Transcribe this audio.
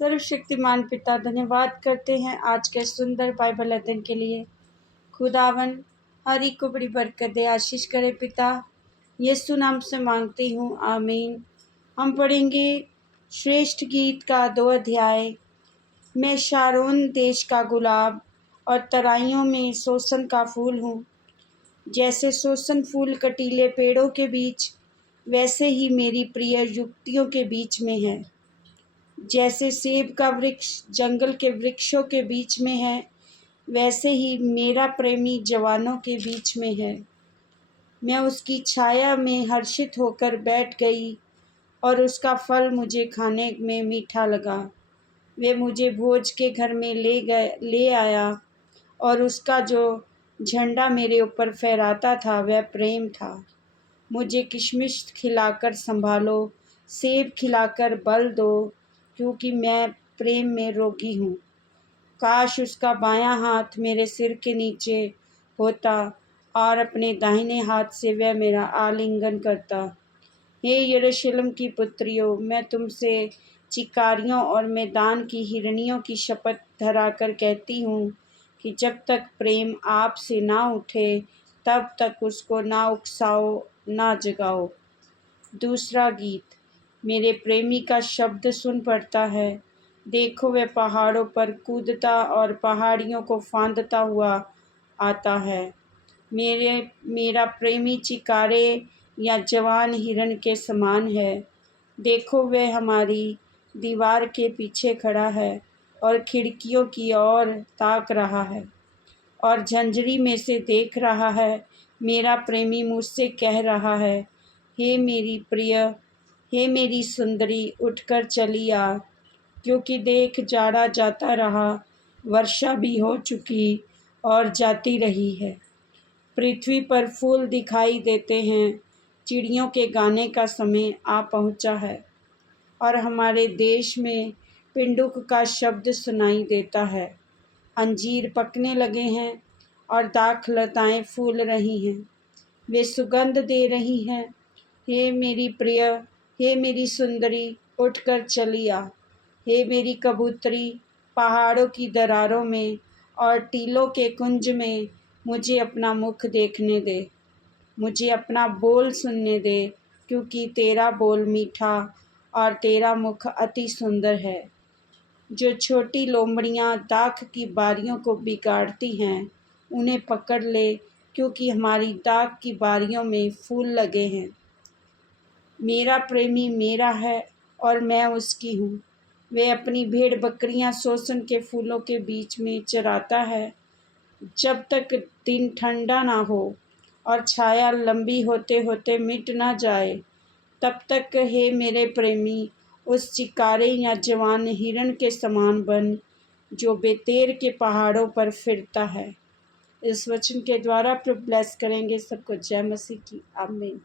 सर्वशक्तिमान पिता धन्यवाद करते हैं आज के सुंदर बाइबल अध्ययन के लिए। खुदावन हर एक को बड़ी बरकत दे, आशीष करे पिता। यीशु नाम से मांगती हूँ, आमीन। हम पढ़ेंगे श्रेष्ठ गीत का 2 अध्याय। मैं शारोन देश का गुलाब और तराइयों में सोसन का फूल हूँ। जैसे सोसन फूल कटीले पेड़ों के बीच, वैसे ही मेरी प्रिय युक्तियों के बीच में है। जैसे सेब का वृक्ष जंगल के वृक्षों के बीच में है, वैसे ही मेरा प्रेमी जवानों के बीच में है। मैं उसकी छाया में हर्षित होकर बैठ गई और उसका फल मुझे खाने में मीठा लगा। वे मुझे भोज के घर में ले आया और उसका जो झंडा मेरे ऊपर फहराता था वह प्रेम था। मुझे किशमिश खिलाकर संभालो, सेब खिलाकर बल दो, क्योंकि मैं प्रेम में रोगी हूँ। काश उसका बायां हाथ मेरे सिर के नीचे होता और अपने दाहिने हाथ से वह मेरा आलिंगन करता। हे यरूशलेम की पुत्रियों, मैं तुमसे चिकारियों और मैदान की हिरनियों की शपथ धराकर कहती हूँ कि जब तक प्रेम आप से ना उठे, तब तक उसको ना उकसाओ, ना जगाओ। दूसरा गीत। मेरे प्रेमी का शब्द सुन पड़ता है। देखो, वह पहाड़ों पर कूदता और पहाड़ियों को फांदता हुआ आता है। मेरा प्रेमी चिकारे या जवान हिरन के समान है। देखो, वह हमारी दीवार के पीछे खड़ा है और खिड़कियों की ओर ताक रहा है और झंझरी में से देख रहा है। मेरा प्रेमी मुझसे कह रहा है, हे मेरी प्रिय, हे मेरी सुंदरी, उठकर चली आ, क्योंकि देख जाड़ा जाता रहा, वर्षा भी हो चुकी और जाती रही है। पृथ्वी पर फूल दिखाई देते हैं, चिड़ियों के गाने का समय आ पहुंचा है और हमारे देश में पिंडुक का शब्द सुनाई देता है। अंजीर पकने लगे हैं और दाखलताएं फूल रही हैं, वे सुगंध दे रही हैं। हे मेरी प्रिय, हे मेरी सुंदरी, उठकर चली आ। हे मेरी कबूतरी, पहाड़ों की दरारों में और टीलों के कुंज में मुझे अपना मुख देखने दे, मुझे अपना बोल सुनने दे, क्योंकि तेरा बोल मीठा और तेरा मुख अति सुंदर है। जो छोटी लोमड़ियाँ दाख की बारियों को बिगाड़ती हैं, उन्हें पकड़ ले, क्योंकि हमारी दाख की बारियों में फूल लगे हैं। मेरा प्रेमी मेरा है और मैं उसकी हूँ। वह अपनी भेड़ बकरियाँ सोसन के फूलों के बीच में चराता है। जब तक दिन ठंडा ना हो और छाया लंबी होते होते मिट ना जाए, तब तक हे मेरे प्रेमी उस चिकारे या जवान हिरन के समान बन, जो बेतेर के पहाड़ों पर फिरता है। इस वचन के द्वारा प्रभु ब्लेस करेंगे सबको। जय मसीह की, आमीन।